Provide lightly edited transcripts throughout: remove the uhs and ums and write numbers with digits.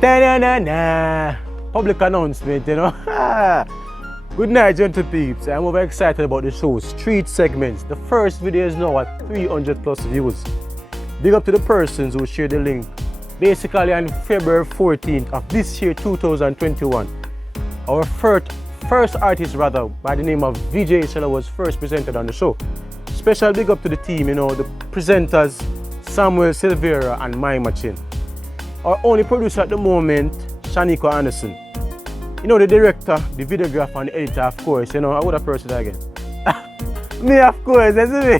Ta-na-na-na. Public announcement, you know. Good night, gentle peeps. I'm over excited about the show, Street Segments. The first video is now at 300 plus views. Big up to the persons who shared the link. Basically on February 14th of this year, 2021, our first artist by the name of VJ Shella was first presented on the show. Special big up to the team, you know, the presenters, Samuel Silvera and My Machine. Our only producer at the moment, Shaniko Anderson. You know, the director, the videographer and the editor, of course, you know, I would have person again. Me, of course, that's me.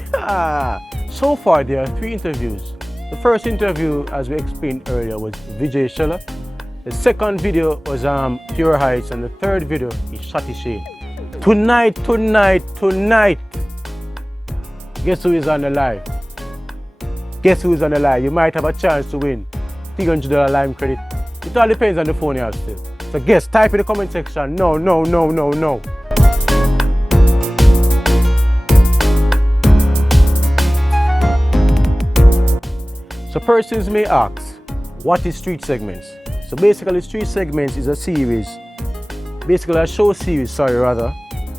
So far, there are 3 interviews. The first interview, as we explained earlier, was VJ Shella. The second video was Pure Heights, and the third video is Shotty Shade. Tonight, guess who is on the live? Guess who is on the live? You might have a chance to win $300 Lime credit. It all depends on the phone you have still. So guess, type in the comment section, no. So persons may ask, what is Street Segments? So basically, Street Segments is a show series,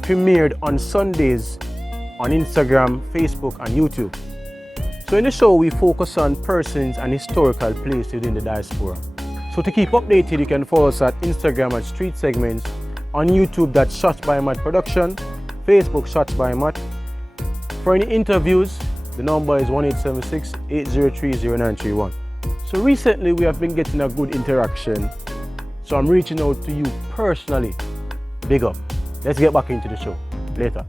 premiered on Sundays on Instagram, Facebook, and YouTube. So in the show, we focus on persons and historical places within the diaspora. So to keep updated, you can follow us at Instagram at Street Segments, on YouTube that's SHOTZBYMATT Production, Facebook SHOTZBYMATT. For any interviews, the number is 1876-803-0931. So recently we have been getting a good interaction, so I'm reaching out to you personally. Big up. Let's get back into the show. Later.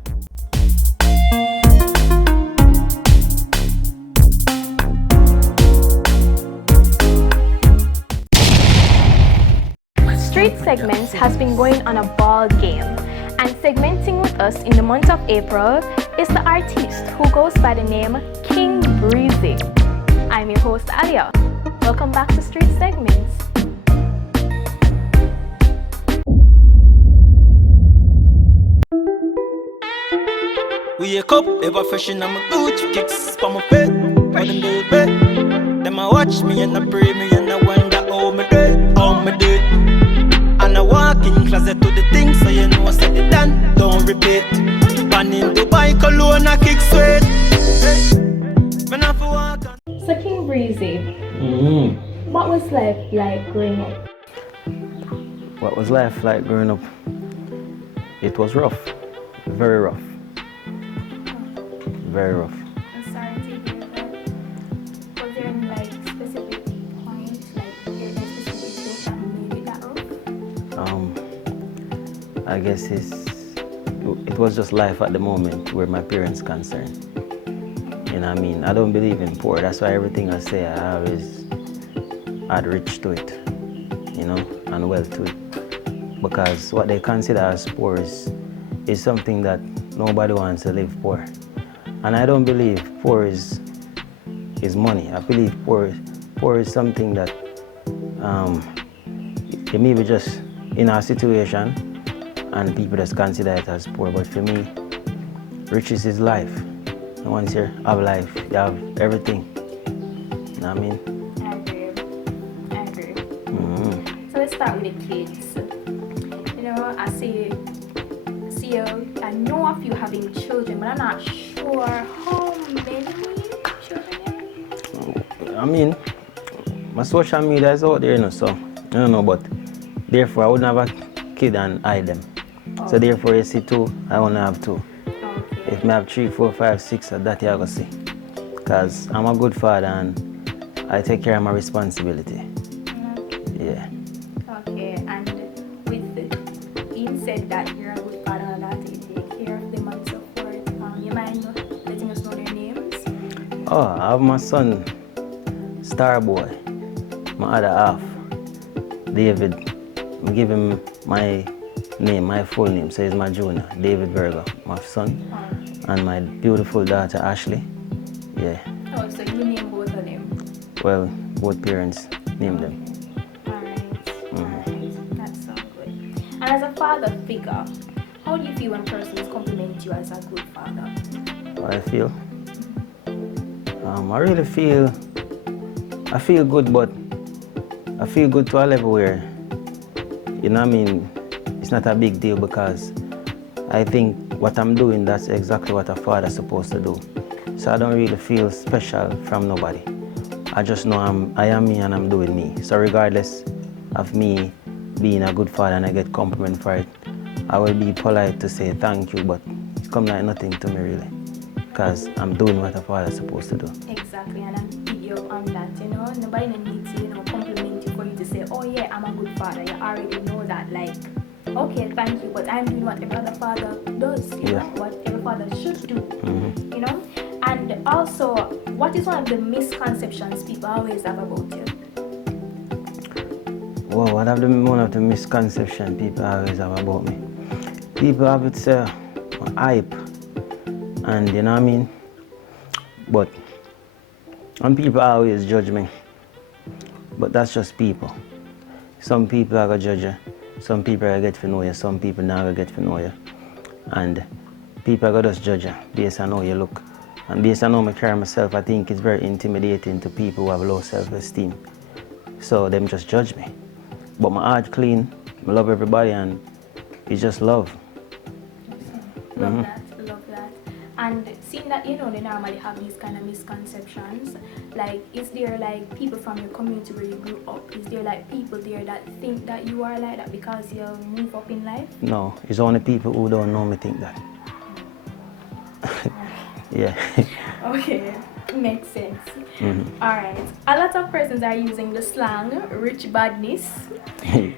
Street Segments has been going on a ball game, and segmenting with us in the month of April is the artist who goes by the name KingBreezy. I'm your host Alia. Welcome back to Street Segments. Wake up, ever fresh in my Gucci kicks for my bed. For them do it. Them a watch me and I pray me and I wonder how me do. And I walk in closet to the things so you know I said it done, don't repeat. Pan in Dubai, Cologne, I kick sweat. When I walk on. So KingBreezy, what was life like growing up? What was life like growing up? It was rough, very rough. Very rough. I'm sorry to hear that. Was there any like specific points, like your specific things that made it that rough? I guess it was just life at the moment where my parents concerned. You know what I mean? I don't believe in poor. That's why everything I say I always add rich to it, you know, and wealth to it. Because what they consider as poor is something that nobody wants to live poor. And I don't believe poor is money. I believe poor is something that you may be just in our situation and people just consider it as poor. But for me, riches is life. And once you have life, you have everything. You know what I mean? I agree. So let's start with the kids. You know, I see you, I know of you having children, but I'm not sure how many children. I mean, my social media is out there, you know, so I don't know, but therefore I wouldn't have a kid and hide them. Oh. So therefore you see 2, I only have 2. Okay. If I have 3, 4, 5, 6, that you're gonna see. Because I'm a good father and I take care of my responsibility. Yeah. Okay, and with being said that you're a good father and that you take care of them and so forth, you mind letting us know their names? Oh, I have my son, Starboy, my other half, David. I give him my name, my full name, so he's my junior, David Virgo, my son, and my beautiful daughter, Ashley. Yeah. Oh, so you name both of them? Well, both parents named them. Alright, that sounds good. And as a father figure, how do you feel when persons compliment you as a good father? What I feel? I really feel, I feel good, but I feel good to a level where, you know what I mean, it's not a big deal because I think what I'm doing, that's exactly what a father's supposed to do. So I don't really feel special from nobody. I just know I am me and I'm doing me. So regardless of me being a good father and I get compliment for it, I will be polite to say thank you, but it come like nothing to me really. Because I'm doing what a father's supposed to do. Exactly, and I'm with you on that, you know. Nobody needs to, compliment you for you to say, oh yeah, I'm a good father. You already know that, like, okay, thank you, but I'm doing what every other father does, you know, what every father should do, you know. And also, what is one of the misconceptions people always have about you? Well, one of the misconceptions people always have about me. People have it say, hype, and you know what I mean? But, and people always judge me. But that's just people. Some people are gonna judge you, some people are gonna get to know you, some people not gonna get to know you. And people are gonna just judge you based on how you look. And based on how I carry myself, I think it's very intimidating to people who have low self-esteem. So them just judge me. But my heart clean, I love everybody, and it's just love. Love that. And seeing that, they normally have these kind of misconceptions, like, is there like people from your community where you grew up? Is there like people there that think that you are like that because you move up in life? No, it's only people who don't know me think that. Yeah. Okay, makes sense. Alright, a lot of persons are using the slang Richbadness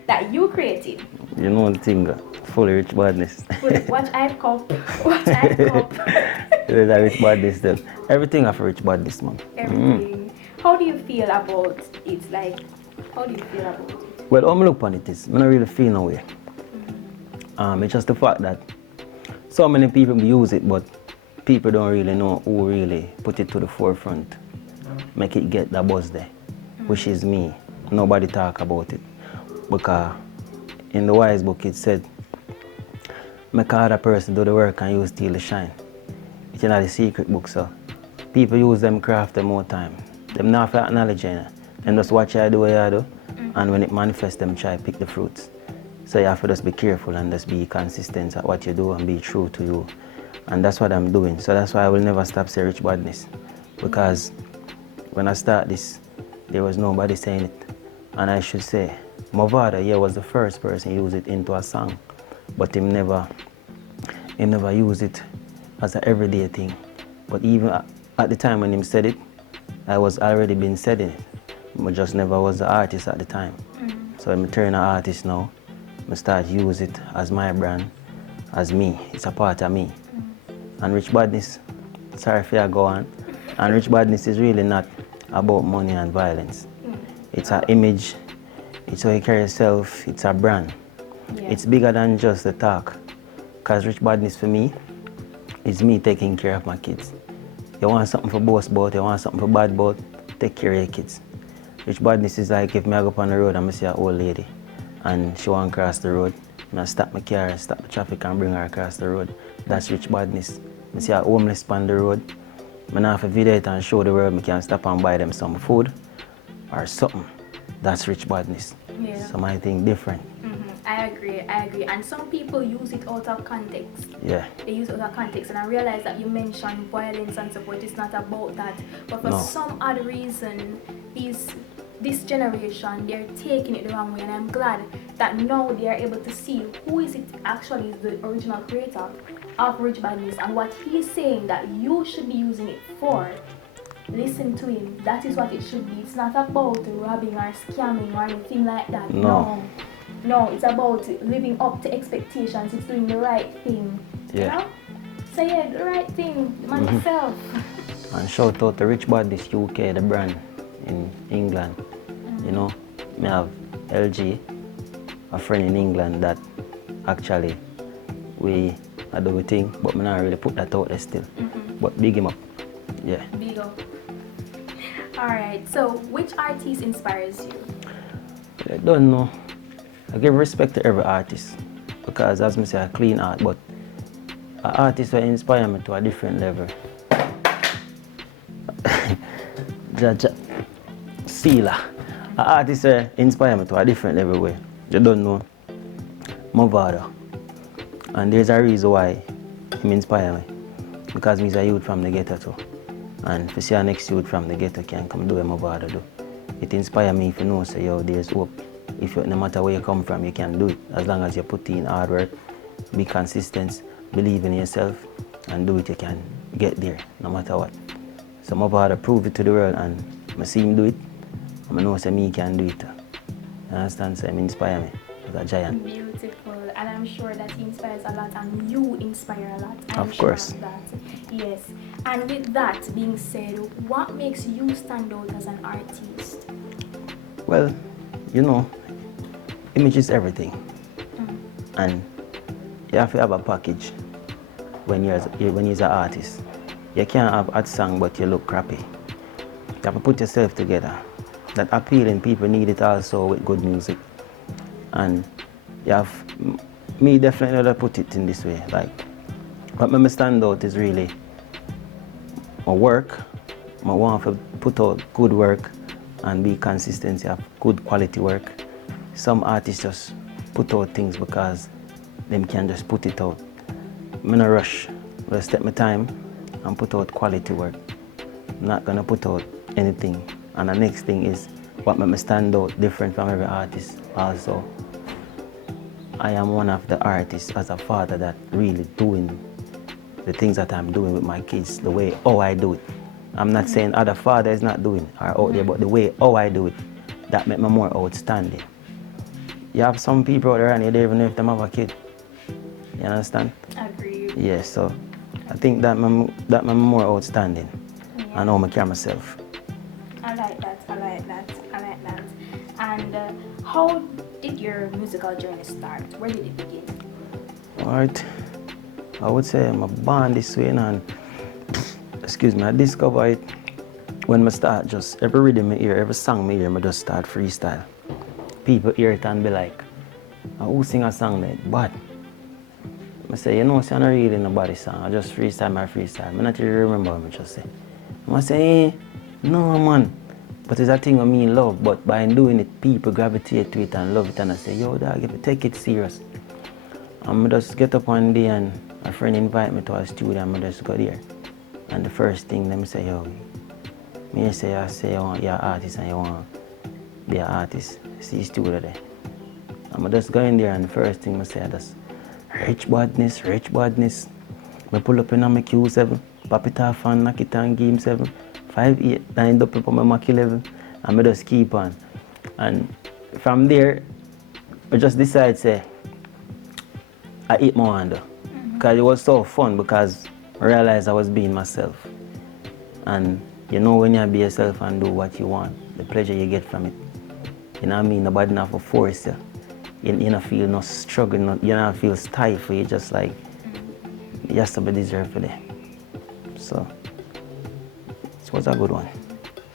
that you created. You know the thing, fully Richbadness. Watch I cop. Watch I cop. There's a Richbadness there. Everything of Richbadness, man. Everything. How do you feel about it? Like, how do you feel about it? Well, how I look on it is, I don't really feel no way. It's just the fact that so many people use it, but people don't really know who really put it to the forefront, make it get the buzz there, which is me. Nobody talk about it. Because in the wise book it said, make other person do the work and you steal the shine. It's not the secret book, so people use them craft them more time. Them not for acknowledge it. Them just watch you do what you do, and when it manifests them try to pick the fruits. So you have to just be careful and just be consistent at what you do and be true to you. And that's what I'm doing. So that's why I will never stop saying Richbadness. Because when I start this, there was nobody saying it. And I should say, my father was the first person to use it into a song. But he never used it as an everyday thing. But even at the time when he said it, I was already been said it. I just never was the artist at the time. So I'm turning an artist now. I start use it as my brand, as me. It's a part of me. And Richbadness, sorry if I go on, and Richbadness is really not about money and violence. It's an image, it's how you carry yourself, it's a brand. Yeah. It's bigger than just the talk. Because Richbadness for me is me taking care of my kids. You want something for boast about, you want something for bad about, take care of your kids. Richbadness is like if I go up on the road and I see an old lady and she want to cross the road, I stop my car, stop the traffic and bring her across the road. That's Richbadness. I see a homeless on the road, I have to video it and show the world I can stop and buy them some food or something. That's Richbadness. Yeah. So I think different. I agree. And some people use it out of context. Yeah. They use it out of context, and I realize that you mentioned violence and support. It's not about that. But for some odd reason, this generation, they're taking it the wrong way, and I'm glad that now they are able to see who is it actually is the original creator of Richbadness and what he's saying that you should be using it for. Listen to him. That is what it should be. It's not about robbing or scamming or anything like that. No, it's about living up to expectations. It's doing the right thing. Yeah. You know? So yeah, the right thing, man yourself. And shout out to Richbadness UK, the brand in England. You know, I have LG, a friend in England that actually we do a thing, but I not really put that out there still. But big him up. Yeah. Big up. Alright, so which artist inspires you? I don't know. I give respect to every artist because as I say, I clean art, but an artist will inspire me to a different level. Sealer. artist inspire me to a different level where you don't know my father. And there's a reason why him inspire me. Because he's a youth from the ghetto too. And if you see a next youth from the ghetto can come do what my father do. It inspire me if you know, say, yo, there's hope. If you, no matter where you come from, you can do it. As long as you put in hard work, be consistent, believe in yourself, and do it, you can get there, no matter what. So my father proved it to the world, and I see him do it, and I know say me can do it. You understand? So him inspire me as a giant. Beautiful, and I'm sure that he inspires a lot, and you inspire a lot. Of course. Sure of that. Yes. And with that being said, what makes you stand out as an artist? Well, you know, image is everything, and you have to have a package when you're an artist. You can't have a song but you look crappy. You have to put yourself together. That appealing, people need it also with good music. And you have, me definitely not put it in this way. Like, what made me stand out is really my work. I want to put out good work and be consistent, have good quality work. Some artists just put out things because them can just put it out. I'm in a rush. I'll take my time and put out quality work. I'm not gonna put out anything. And the next thing is what made me stand out different from every artist also. I am one of the artists as a father that really doing the things that I'm doing with my kids, the way I do it. I'm not saying other fathers not doing or out there, but the way I do it, that make me more outstanding. You have some people out there and you don't even know if they have a kid. You understand? Agreed. Yes, so I think that I'm more outstanding. Yeah. I know I care myself. I like that. And how did your musical journey start? Where did it begin? Alright, I would say I'm born this way and I discovered it when I start just every rhythm I hear, every song I hear, I just start freestyle. People hear it and be like, who sing a song like that? I say, you know, I don't really nobody song. I just freestyle my freestyle. I not really remember what I just say. I say, no man. But it's a thing I mean love, but by doing it, people gravitate to it and love it, and I say, yo dog, if you take it serious. I just get up one day and a friend invite me to a studio and I just go there. And the first thing them say, yo, I say you want you're an artist and you want to be an artist. See studio there. I'm just go in there and the first thing I say, I just Richbadness. I pull up in my Q7, pop it off and knock it on game 7. 5, 8, 9 up on my Mach 11, and I just keep on. And from there, I just decided, say, I eat my hand. Because it was so fun, because I realized I was being myself. And you know when you be yourself and do what you want, the pleasure you get from it. You know what I mean? Nobody not to force you. You don't feel no struggle, you don't feel stifled. You just like, you just to be deserved for that. So. Was a good one.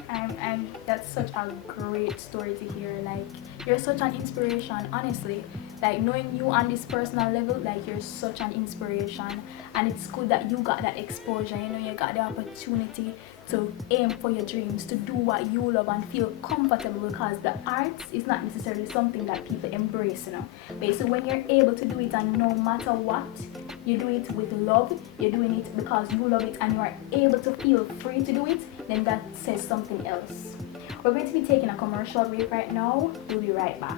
And that's such a great story to hear. Like, you're such an inspiration, honestly. Like, knowing you on this personal level, like, you're such an inspiration. And it's good that you got that exposure, you know, you got the opportunity to aim for your dreams, to do what you love and feel comfortable, because the arts is not necessarily something that people embrace, you know. But so when you're able to do it, and no matter what, you do it with love, you're doing it because you love it and you are able to feel free to do it, then that says something else. We're going to be taking a commercial break right now. We'll be right back.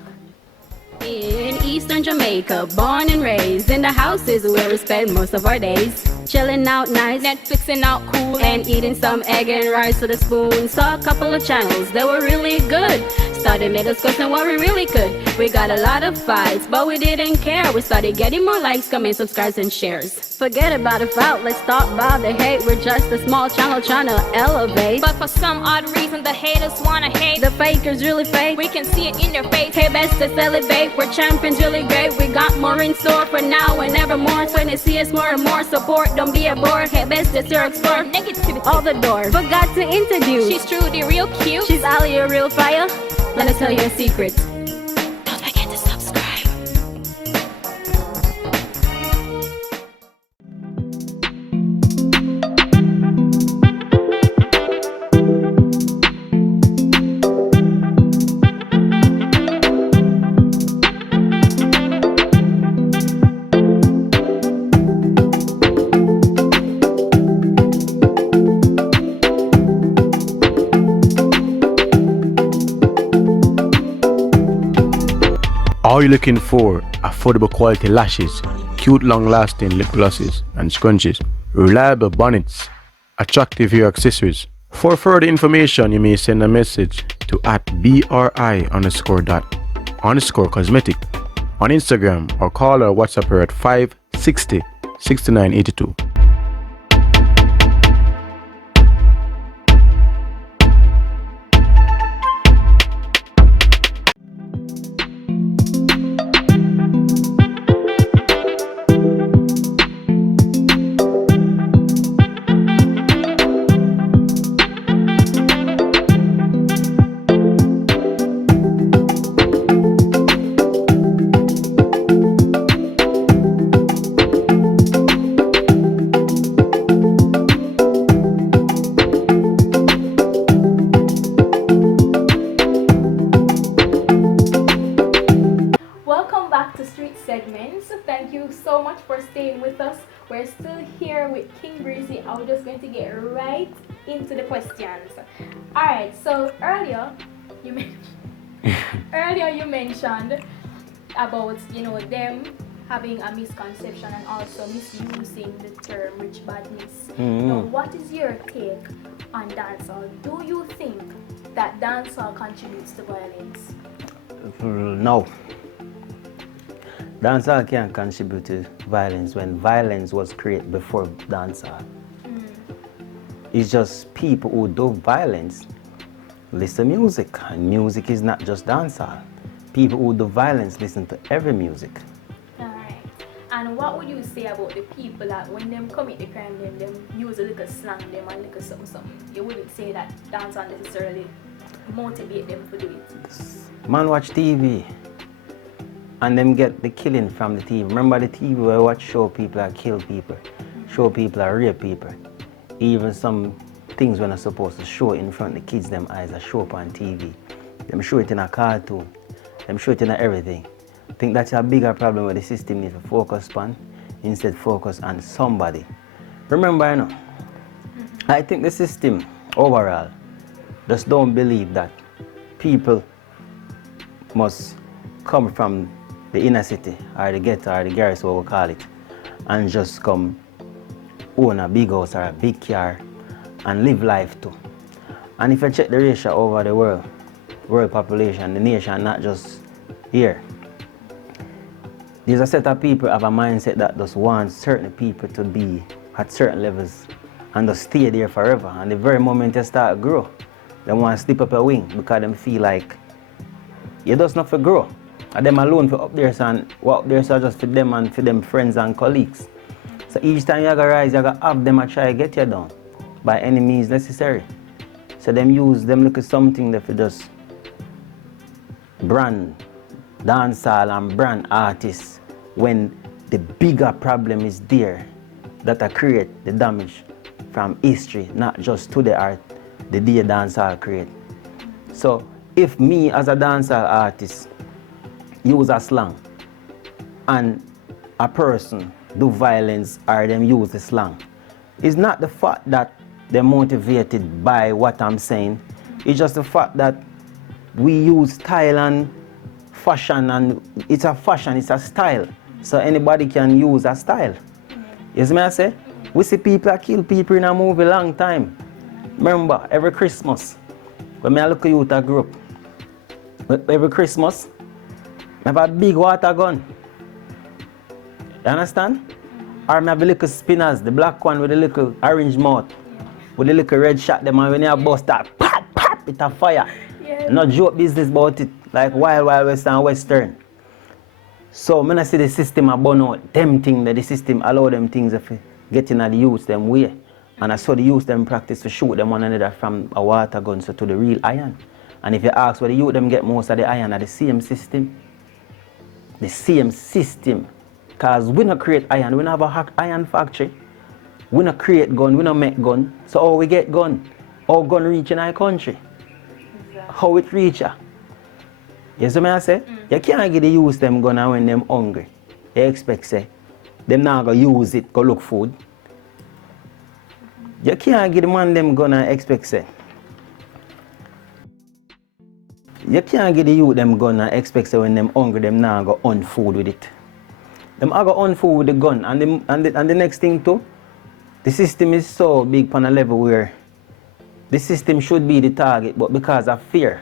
In Eastern Jamaica, born and raised, in the house is where we spend most of our days. Chilling out nice, Netflixing out cool, and eating some egg and rice with a spoon. Saw a couple of channels that were really good. Started made us question what we really could. We got a lot of fights, but we didn't care. We started getting more likes, comments, subscribes, and shares. Forget about it, out, let's talk about the hate. We're just a small channel trying to elevate. But for some odd reason, the haters wanna hate. The fakers really fake. We can see it in their face. Hey, best to celebrate. We're champions, really great. We got more in store for now and ever more. So when you see us more and more support, don't be bored. Hey, best to explore negativity all the doors. Forgot to introduce. She's truly real cute. She's Ali, a real fire. Let me tell you a secret. Don't forget to subscribe. Are you looking for affordable quality lashes, cute long-lasting lip glosses and scrunchies, reliable bonnets, attractive hair accessories? For further information, you may send a message to @BRI_dot_cosmetic on Instagram or call or WhatsApp her at 560 6982. Welcome back to Street Segments. Thank you so much for staying with us. We're still here with King Breezy. I'm just going to get right into the questions. Alright, so earlier you mentioned about them having a misconception and also misusing the term Richbadness. Now, what is your take on dancehall? Do you think that dancehall contributes to violence? No. Dancehall can't contribute to violence when violence was created before dancehall. It's just people who do violence listen to music, and music is not just dancehall. People who do violence listen to every music. Alright. And what would you say about the people that when them commit the crime, them use a little slang, them and little something? You wouldn't say that dancehall necessarily motivate them to do it? Man watch TV and them get the killing from the TV. Remember the TV where we watch show people that kill people, show people that rape people. Even some things we're not supposed to show in front of the kids, them eyes are show up on TV. Them show it in a cartoon, them show it in everything. I think that's a bigger problem where the system needs to focus on, instead focus on somebody. Remember, I think the system overall just don't believe that people must come from the inner city or the ghetto or the garrison, what we call it, and just come own a big house or a big car and live life too. And if you check the ratio over the world population, the nation, not just here, there's a set of people have a mindset that just wants certain people to be at certain levels and just stay there forever. And the very moment they start to grow, they want to slip up a wing because they feel like you just not for grow. And them alone for up there, and what up there so just for them and for them friends and colleagues. So each time you rise, you have them try to get you down by any means necessary. So them use them look at something that for just brand dancehall and brand artists when the bigger problem is there that create the damage from history, not just to the art the day dancehall create. So if me as a dancehall artist use a slang and a person do violence or them use the slang, it's not the fact that they're motivated by what I'm saying. It's just the fact that we use style and fashion, and it's a fashion, it's a style. So anybody can use a style. You see me I say? We see people that kill people in a movie long time. Remember, every Christmas, when I look at youth I grew up, every Christmas, I have a big water gun. You understand? Or I have a little spinners, the black one with the little orange mouth, with the little red shot, them, and when you bust that, pop, pop, it's a fire. Yeah. No joke business about it, like Wild West and Western. So when I see the system burn out, them things that the system allow them things of getting at the youth them way. And I saw the youth them practice to shoot them one another from a water gun so to the real iron. And if you ask where the youth them get most of the iron at the same system. The same system. Because we don't create iron, we don't have a iron factory. We don't create gun, we don't make gun. So how we get gun? How gun reach in our country? Exactly. How it reach ya? You see what I say? You can't get the use them gun when them hungry. You expect say, them not gonna use it, go look food. You can't get the man them gun and expect say, You can't give the youth them gun and expect say when them hungry them now go on food with it. Them are go on food with the gun and the next thing too, the system is so big on a level where the system should be the target, but because of fear,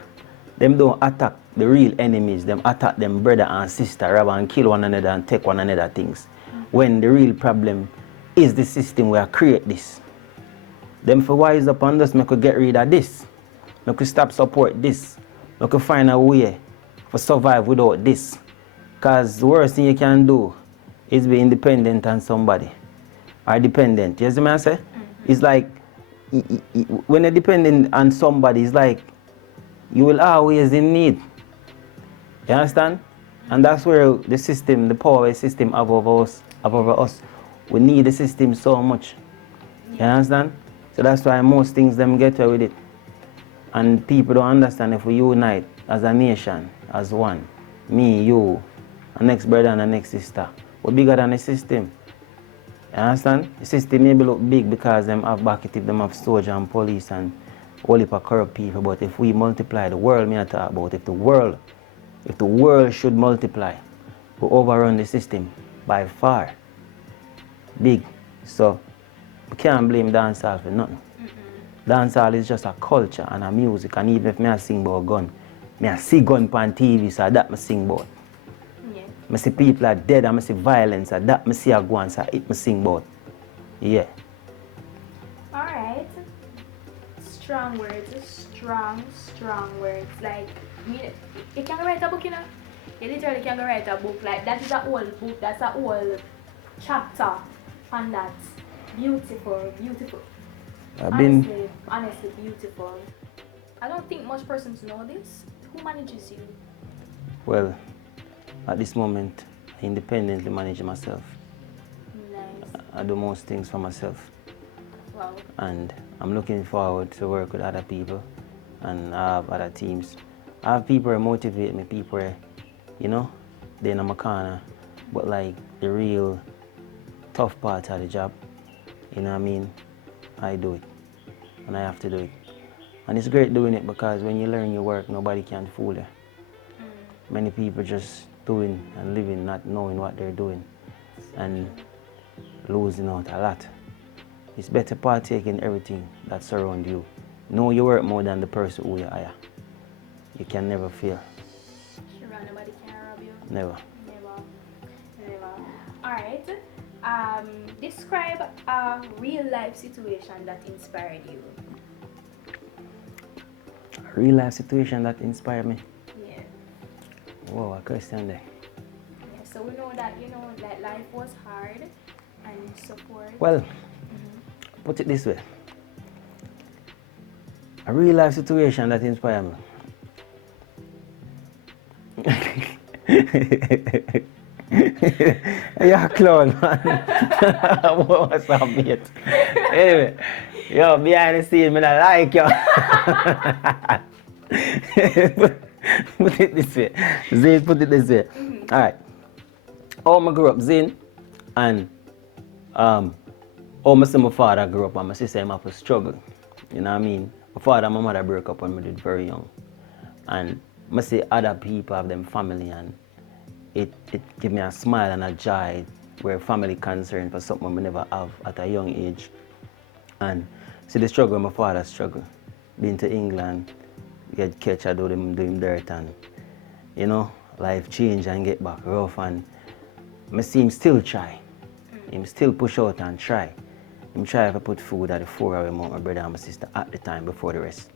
them don't attack the real enemies. Them attack them brother and sister, rather and kill one another and take one another things. When the real problem is the system where create this. Them for wise up on this, make we get rid of this. Make we stop support this. Make we find a way for survive without this. Because the worst thing you can do is be independent on somebody. Or dependent. You see what I say? It's like when you're dependent on somebody, it's like you will always in need. You understand? And that's where the system, the power system above us, we need the system so much. You understand? So that's why most things them get away with it. And people don't understand if we unite as a nation, as one, me, you, a next brother and a next sister, we're bigger than the system. You understand? The system may look big because them have back it, them have soldier and police and all heap of corrupt people, but if we multiply the world, me I talk about, if the world should multiply, we overrun the system by far. Big. So we can't blame dancehall for nothing. Dancehall is just a culture and a music, and even if I sing about gun, I see gun on TV, so that I sing about. Yeah. I see people are dead and I see violence, so that I see a gun, so it I sing about. Yeah. Alright. Strong words, strong words. Like, you can write a book, you know? You literally can write a book. Like, that is a whole book, that's a whole chapter on that. Beautiful, beautiful. Honestly, beautiful. I don't think most persons know this. Who manages you? Well, at this moment, I independently manage myself. Nice. I do most things for myself. Wow. And I'm looking forward to work with other people and I have other teams. I have people who motivate me, people who, you know, they're in my corner. But like the real tough part of the job, you know what I mean? I do it, and I have to do it. And it's great doing it because when you learn your work, nobody can fool you. Many people just doing and living not knowing what they're doing and losing out a lot. It's better partake in everything that surrounds you. Know your work more than the person who you hire. You can never fail. Sure, nobody can rob you? Never. Never. Alright. Describe a real life situation that inspired you. A real life situation that inspired me? Yeah. Whoa, a question there. Yeah, so we know that, you know, that life was hard and support. Well, put it this way. A real life situation that inspired me. You're a clown, man. What's up, mate? Anyway, yo, behind the scene, I don't like you. Put it this way. Zane, put it this way. Alright. How I grew up, Zane, and how I see my father grew up and my sister have to struggle. You know what I mean? My father and my mother broke up when we did very young. And I see other people have them family, and it give me a smile and a joy where family concerned for something we never have at a young age. And see the struggle my father struggle. Been to England, get catch and do him dirt, and you know, life change and get back rough, and I see him still try. Him still push out and try. Him try to put food at the 4 hour my brother and my sister at the time before the rest.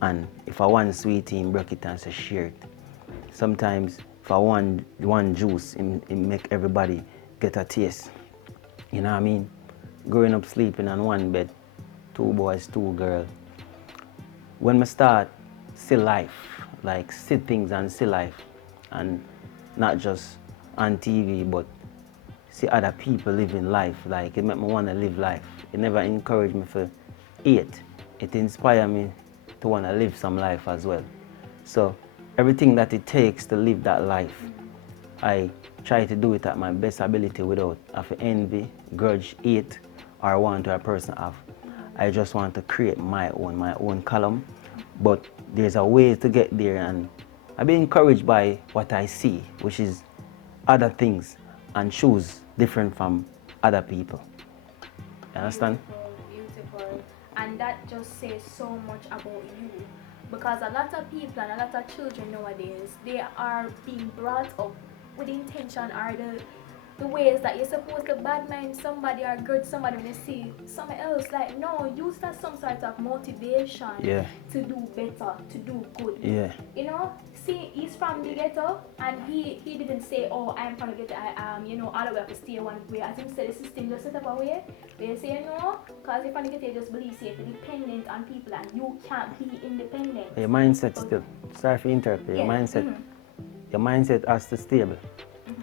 And if I want sweet, him broke it and say share it. Sometimes if I want one juice, him make everybody get a taste. You know what I mean? Growing up sleeping on one bed, 2 boys, 2 girls. When I start see life, like see things and see life, and not just on TV, but see other people living life, like it make me want to live life. It never encouraged me to eat. It inspired me to want to live some life as well. So everything that it takes to live that life, I try to do it at my best ability without having envy, grudge, hate, or want to a person have. I just want to create my own column, But there's a way to get there, and I've been encouraged by what I see, which is other things and choose different from other people. You understand? Beautiful. And that just says so much about you. Because a lot of people and a lot of children nowadays, they are being brought up with the intention or the ways that you're supposed to bad mind somebody or good somebody when you see someone else. Like, no, use that some sort of motivation to do better, to do good. Yeah. You know, see, he's from the ghetto and he didn't say, oh, I'm from the ghetto, you know, all the way have to stay one way. I think the system just set up a way. They say no, because if from the ghetto you just believe you're dependent on people and you can't be independent. Your mindset still, sorry for interrupting, your mindset has to stable.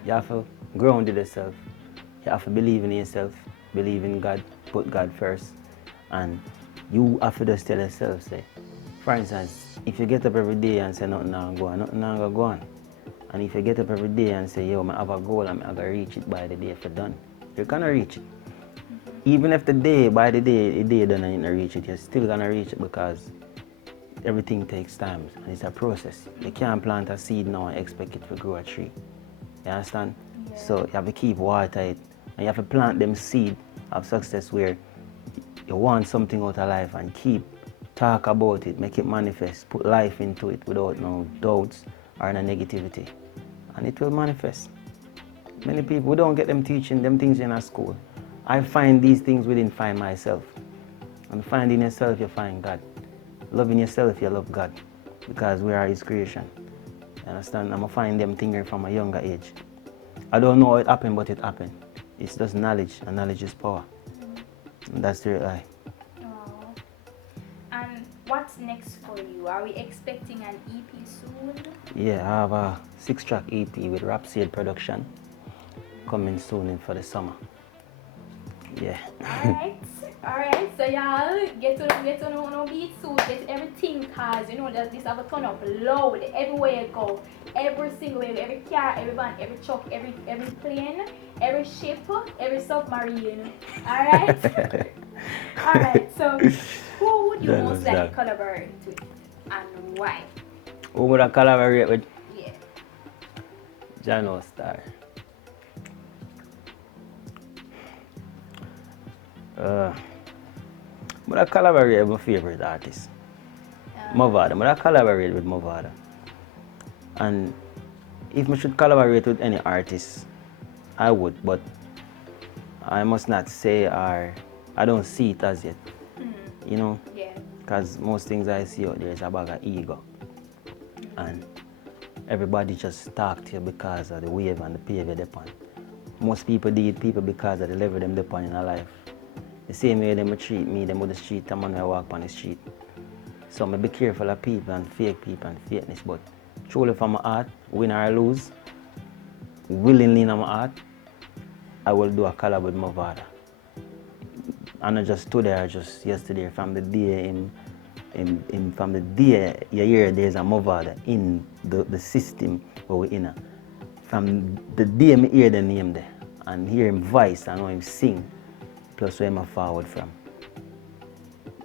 You have to ground yourself. You have to believe in yourself, believe in God, put God first. And you have to just tell yourself, say, for instance, if you get up every day and say nothing now go on, nothing now go on. And if you get up every day and say, yo, I have a goal and I'm gonna reach it by the day if you're done, you're gonna reach it. Even if by the day you're done and you don't reach it, you're still gonna reach it because everything takes time and it's a process. You can't plant a seed now and expect it to grow a tree. You understand? Yeah. So you have to keep water it and you have to plant them seed of success where you want something out of life and keep talk about it, make it manifest, put life into it without no doubts or no negativity. And it will manifest. Many people, we don't get them teaching them things in our school. I find these things within find myself. And finding yourself, you find God. Loving yourself, you love God. Because we are His creation. You understand? I'm going to find them things from a younger age. I don't know how it happened, but it happened. It's just knowledge, and knowledge is power. And that's the real lie. And what's next for you? Are we expecting an EP soon? Yeah, I have a 6-track EP with Rhapsody production coming soon for the summer. Yeah. Alright, so y'all get to know beat soon, get everything, cause you know that this have a ton of load everywhere you go. Every single way, every car, every van, every truck, every plane, every ship, every submarine. Alright? Alright, so who would you most like to collaborate with and why? Who would I collaborate with? Yeah. Jano Star. But I collaborate with my favorite artist, Movada. But I collaborate with Movada. And if I should collaborate with any artist, I would, but I must not say or I don't see it as yet. You know? Yeah. Because most things I see out there is a bag of ego. And everybody just talk to you because of the wave and the behavior they're on. Most people deal people because of the level them they're on in their life. The same way they treat me, them with the street, I'm when I walk on the street. So I be careful of people and fake people and fakeness, but truly from my heart, win or lose, willingly in my heart, I will do a collab with Movada. And not just today or just yesterday, from the day from the day you hear there's a Movada in the system where we're in. From the day I hear the name there and hear him voice and know him sing, plus where I'm forward from.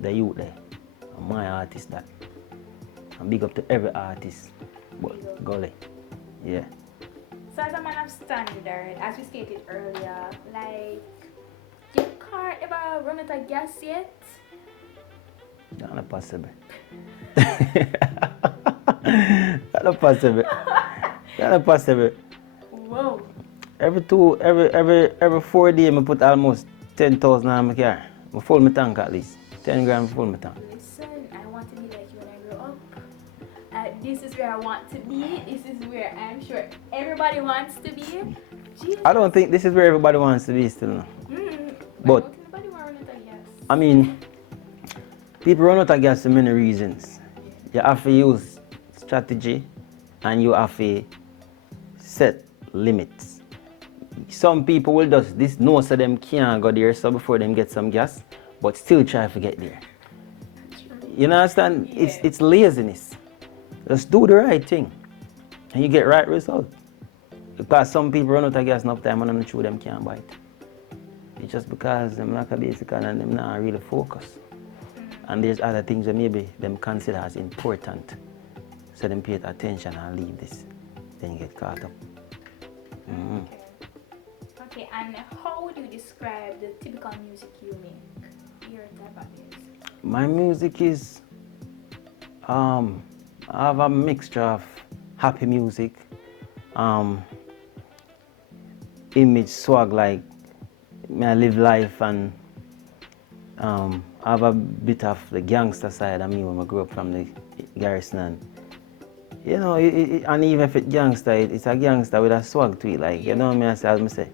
The youth there, and my artist that. And big up to every artist, but golly, yeah. So as a man of standard, as we stated earlier, like, your car ever run out of gas yet? That's not possible. That's not possible. That's not possible. Whoa. Every 4 days I put almost 10,000 on my car. I full my tank at least. 10 grand full my tank. Listen, I want to be like you when I grow up. This is where I want to be. This is where I'm sure everybody wants to be. Jesus. I don't think this is where everybody wants to be still now. But nobody want to run out of gas. I mean, people run out of gas for many reasons. You have to use strategy and you have to set limits. Some people will just know so them can't go there so before them get some gas, but still try to get there. You understand? Yeah. It's laziness. Just do the right thing and you get right result. Because some people run out of gas enough time and I'm sure them can't buy it. It's just because them lack a basic and them not really focus. And there's other things that maybe them consider as important. So them pay attention and leave this. Then you get caught up. Okay, and how would you describe the typical music you make? Your type of music? My music is, I have a mixture of happy music, image swag, like I live life, and I have a bit of the gangster side of me when I grew up from the garrison. And, you know, and even if it's gangster, it's a gangster with a swag to it. Like, you know what I mean? I say,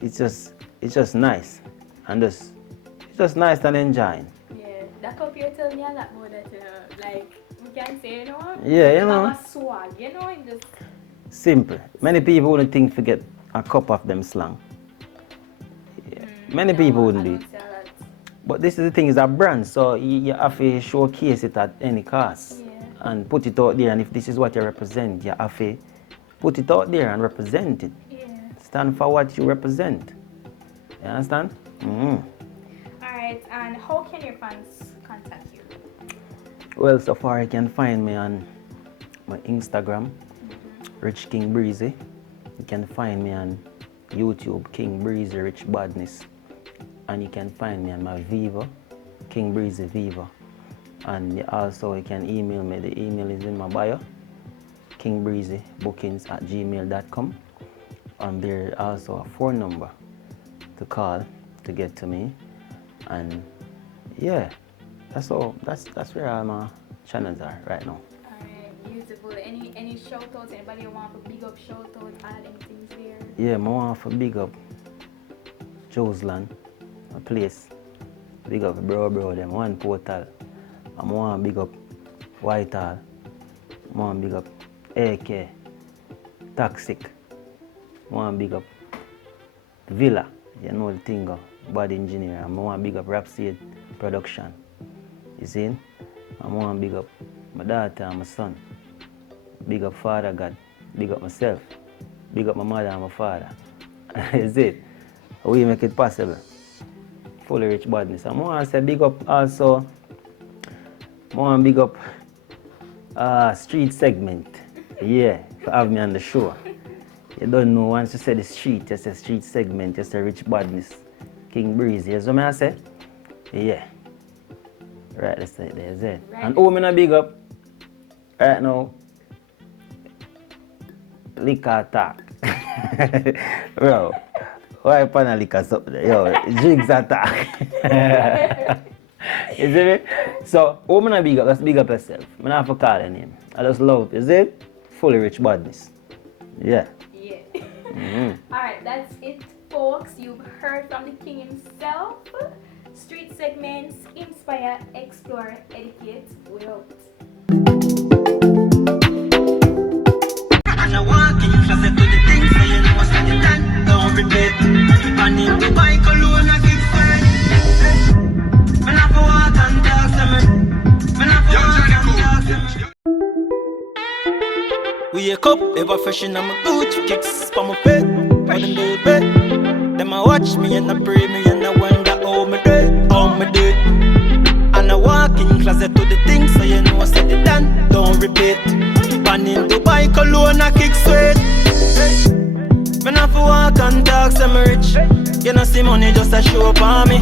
it's just nice, and it's just nice and enjoying. Yeah, that could you tell me a lot more that like we can say, you know. Yeah, you know. Have a swag, you know, and just simple. Many people wouldn't think to get a cup of them slang. Yeah. Many people wouldn't do it. But this is the thing, is a brand, so you have to showcase it at any cost. Yeah. And put it out there, and if this is what you represent, you have to put it out there and represent it. Yeah. Stand for what you represent. You understand? Alright, and how can your fans contact you? Well, so far you can find me on my Instagram, RICHKINGBREEZY. You can find me on YouTube, KingBreezy Richbadness. And you can find me on my Vevo, KingBreezyVEVO. And you can email me. The email is in my bio, kingbreezybookings@gmail.com. And there's also a phone number to call to get to me. And yeah, that's all. That's where all my channels are right now. Alright, beautiful. Any shout outs? Anybody you want to big up, shout out, add anything there? Yeah, I want to big up Joesland, a place. Big up bro, them one portal. I want to big up Whitehall. I want to big up AK, Toxic. I want to big up Villa, you know the thing, body engineer. I want to big up Rhapsody Production. You see? I want to big up my daughter and my son. Big up Father God. Big up myself. Big up my mother and my father. Is it? We make it possible. Fully Richbadness. I want to say big up also. I want to big up Street Segment. Yeah, for having me on the show. You don't know, once you say the street, you say Street Segment, you say Richbadness, KingBreezy. You know what I say? Yeah. Right, that's it, there's it. Right. And who me not big up right now? Liquor Attack. Bro, why pan a liquor something? Yo, drinks attack. You see me? So, who me not big up? Let's big up yourself. I don't have to call your name. I just love it. You see? Fully Richbadness. Yeah. Alright, that's it, folks. You've heard from the king himself. Street Segments, inspire, explore, educate. We out. And I walk in closet to the things so you know what's at the time. Don't repeat. And in the bike alone I keep fine. Man have to walk and talk to me. Man have to walk and talk to me. Wake up, ever fresh in my Gucci kicks for my bed. For them do bed. Them a watch me and I pray me and I wonder how me do, how me do. And I walk in closet to the things so you know what's at the done. Don't repeat. And in Dubai, Cologne, I kick sweat. Me not fi walk and talk some rich. You know see money just a show up on me.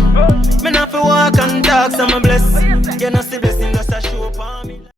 Me not fi walk and talk some bless. You know see blessing just a show up on me.